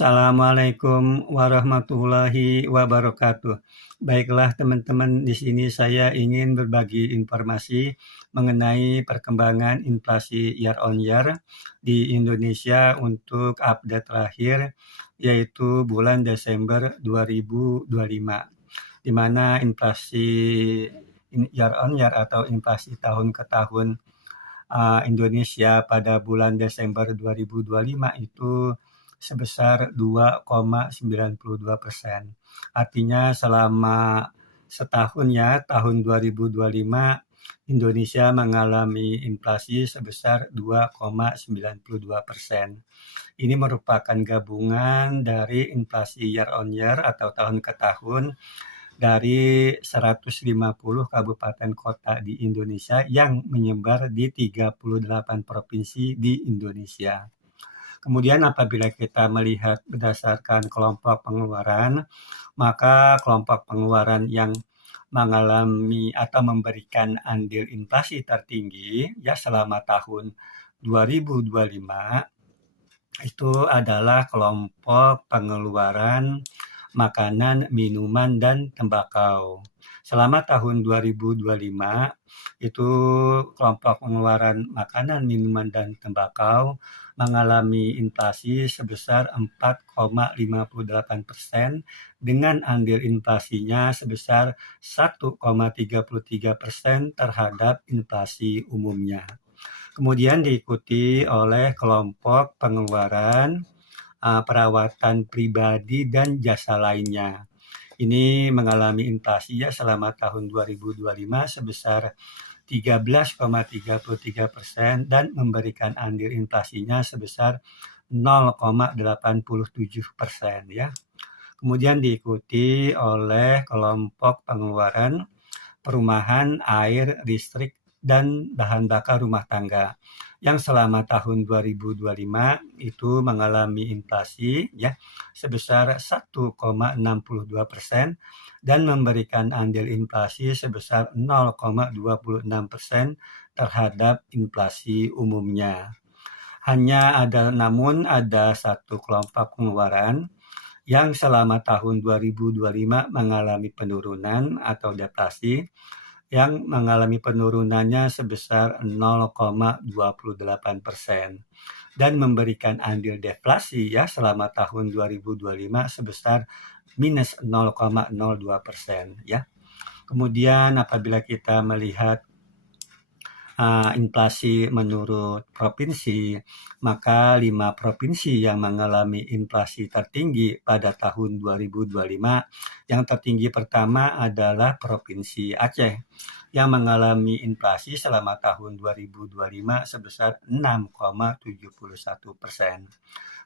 Assalamualaikum warahmatullahi wabarakatuh. Baiklah teman-teman, di sini saya ingin berbagi informasi mengenai perkembangan inflasi year on year di Indonesia untuk update terakhir, yaitu bulan Desember 2025, di mana inflasi year on year atau inflasi tahun ke tahun Indonesia pada bulan Desember 2025 itu sebesar 2,92%. Artinya selama setahun ya, tahun 2025 Indonesia mengalami inflasi sebesar 2,92%. Ini merupakan gabungan dari inflasi year on year atau tahun ke tahun dari 150 kabupaten kota di Indonesia yang menyebar di 38 provinsi di Indonesia. Kemudian apabila kita melihat berdasarkan kelompok pengeluaran, maka kelompok pengeluaran yang mengalami atau memberikan andil inflasi tertinggi ya selama tahun 2025 itu adalah kelompok pengeluaran makanan, minuman, dan tembakau. Selama tahun 2025, itu kelompok pengeluaran makanan, minuman, dan tembakau mengalami inflasi sebesar 4,58% dengan andil inflasinya sebesar 1,33% terhadap inflasi umumnya. Kemudian diikuti oleh kelompok pengeluaran perawatan pribadi dan jasa lainnya. Ini mengalami inflasi ya selama tahun 2025 sebesar 13,33% dan memberikan andil inflasinya sebesar 0,87% ya. Kemudian diikuti oleh kelompok pengeluaran perumahan, air, listrik, dan bahan bakar rumah tangga yang selama tahun 2025 itu mengalami inflasi ya sebesar 1,62% dan memberikan andil inflasi sebesar 0,26% terhadap inflasi umumnya. Namun ada satu kelompok pengeluaran yang selama tahun 2025 mengalami penurunan atau deflasi yang mengalami penurunannya sebesar 0,28% dan memberikan andil deflasi ya selama tahun 2025 sebesar minus 0,02% ya. Kemudian apabila kita melihat inflasi menurut provinsi, maka 5 provinsi yang mengalami inflasi tertinggi pada tahun 2025, yang tertinggi pertama adalah Provinsi Aceh, yang mengalami inflasi selama tahun 2025 sebesar 6,71%.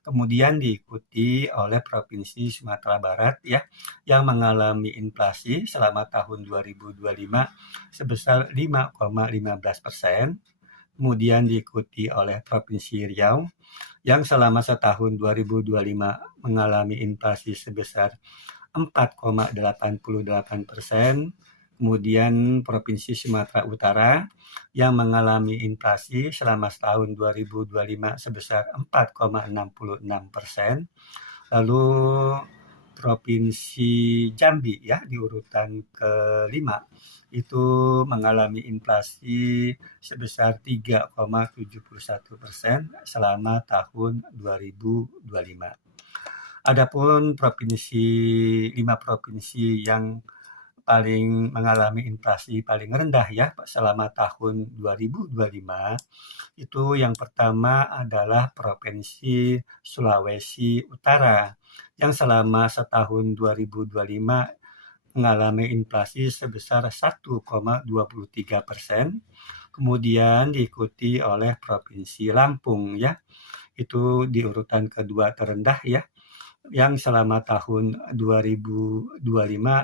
Kemudian diikuti oleh Provinsi Sumatera Barat ya, yang mengalami inflasi selama tahun 2025 sebesar 5,15%. Kemudian diikuti oleh Provinsi Riau yang selama setahun 2025 mengalami inflasi sebesar 4,88%. Kemudian Provinsi Sumatera Utara yang mengalami inflasi selama setahun 2025 sebesar 4,66%. Lalu Provinsi Jambi ya di urutan kelima itu mengalami inflasi sebesar 3,71% selama tahun 2025. Adapun 5 provinsi yang paling mengalami inflasi paling rendah ya selama tahun 2025 itu yang pertama adalah Provinsi Sulawesi Utara yang selama setahun 2025 mengalami inflasi sebesar 1,23%. Kemudian diikuti oleh Provinsi Lampung ya, itu di urutan kedua terendah ya, yang selama tahun 2025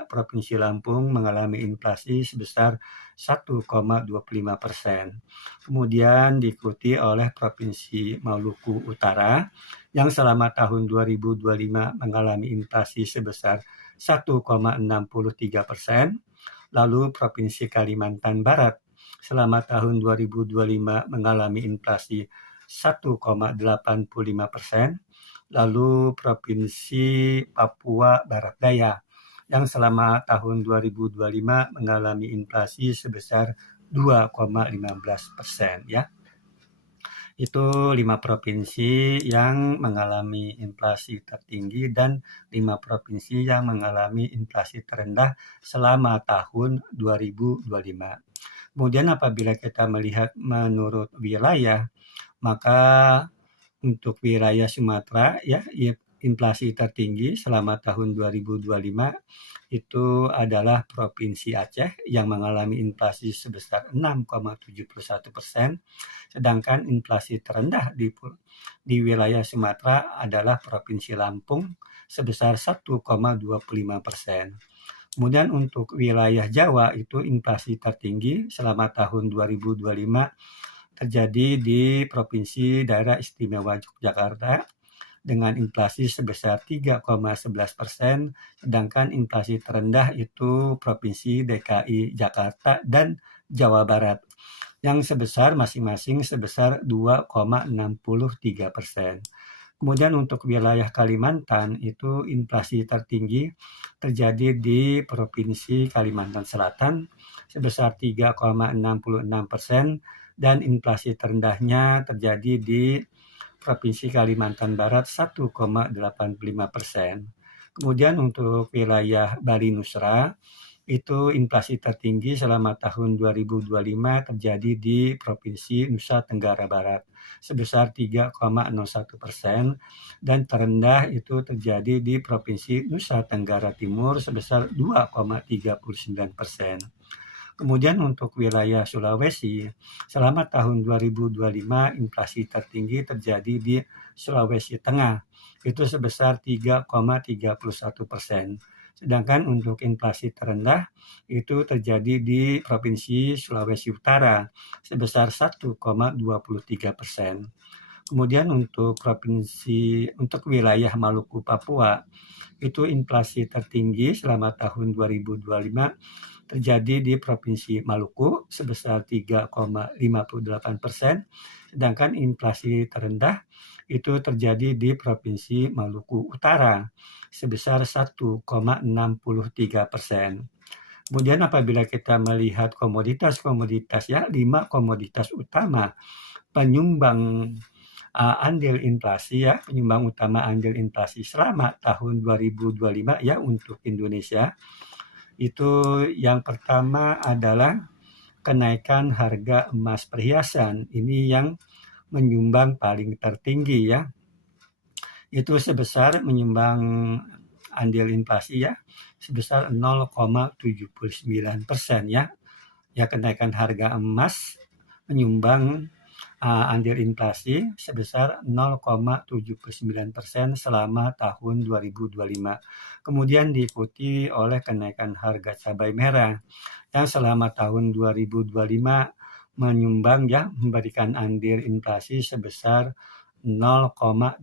Provinsi Lampung mengalami inflasi sebesar 1,25%. Kemudian diikuti oleh Provinsi Maluku Utara yang selama tahun 2025 mengalami inflasi sebesar 1,63%. Lalu Provinsi Kalimantan Barat selama tahun 2025 mengalami inflasi 1,85%. lalu Provinsi Papua Barat Daya yang selama tahun 2025 mengalami inflasi sebesar 2,15% ya. Itu 5 provinsi yang mengalami inflasi tertinggi dan 5 provinsi yang mengalami inflasi terendah selama tahun 2025. Kemudian apabila kita melihat menurut wilayah, maka untuk wilayah Sumatera ya, inflasi tertinggi selama tahun 2025 itu adalah Provinsi Aceh yang mengalami inflasi sebesar 6,71%, sedangkan inflasi terendah di wilayah Sumatera adalah Provinsi Lampung sebesar 1,25%. Kemudian untuk wilayah Jawa itu inflasi tertinggi selama tahun 2025 terjadi di Provinsi Daerah Istimewa Yogyakarta dengan inflasi sebesar 3,11%, sedangkan inflasi terendah itu Provinsi DKI Jakarta dan Jawa Barat yang sebesar masing-masing sebesar 2,63%. Kemudian untuk wilayah Kalimantan itu inflasi tertinggi terjadi di Provinsi Kalimantan Selatan sebesar 3,66% dan inflasi terendahnya terjadi di Provinsi Kalimantan Barat 1,85%. Kemudian untuk wilayah Bali Nusra itu inflasi tertinggi selama tahun 2025 terjadi di Provinsi Nusa Tenggara Barat sebesar 3,01% dan terendah itu terjadi di Provinsi Nusa Tenggara Timur sebesar 2,39%. Kemudian untuk wilayah Sulawesi, selama tahun 2025 inflasi tertinggi terjadi di Sulawesi Tengah, itu sebesar 3,31%. Sedangkan untuk inflasi terendah itu terjadi di Provinsi Sulawesi Utara sebesar 1,23%. Kemudian untuk wilayah Maluku Papua itu inflasi tertinggi selama tahun 2025 terjadi di Provinsi Maluku sebesar 3,58%, sedangkan inflasi terendah itu terjadi di Provinsi Maluku Utara sebesar 1,63%. Kemudian apabila kita melihat komoditas-komoditas ya, 5 komoditas utama penyumbang andil inflasi ya, penyumbang utama andil inflasi selama tahun 2025 ya untuk Indonesia. Itu yang pertama adalah kenaikan harga emas perhiasan. Ini yang menyumbang paling tertinggi ya. Itu sebesar menyumbang andil inflasi ya, sebesar 0,79% ya. Ya, kenaikan harga emas menyumbang andil inflasi sebesar 0,79% selama tahun 2025. Kemudian diikuti oleh kenaikan harga cabai merah yang selama tahun 2025 memberikan andil inflasi sebesar 0,18%.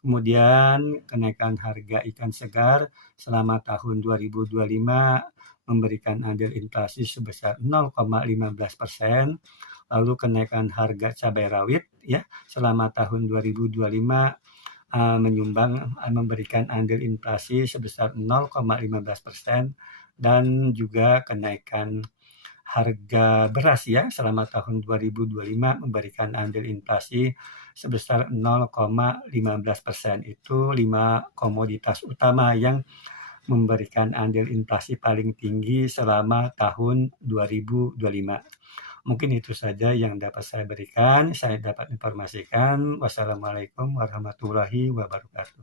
Kemudian kenaikan harga ikan segar selama tahun 2025 memberikan andil inflasi sebesar 0,15%. Lalu kenaikan harga cabai rawit ya selama tahun 2025 memberikan andil inflasi sebesar 0,15% dan juga kenaikan harga beras ya selama tahun 2025 memberikan andil inflasi sebesar 0,15%. Itu 5 komoditas utama yang memberikan andil inflasi paling tinggi selama tahun 2025. Mungkin itu saja yang dapat saya berikan, saya dapat informasikan. Wassalamualaikum warahmatullahi wabarakatuh.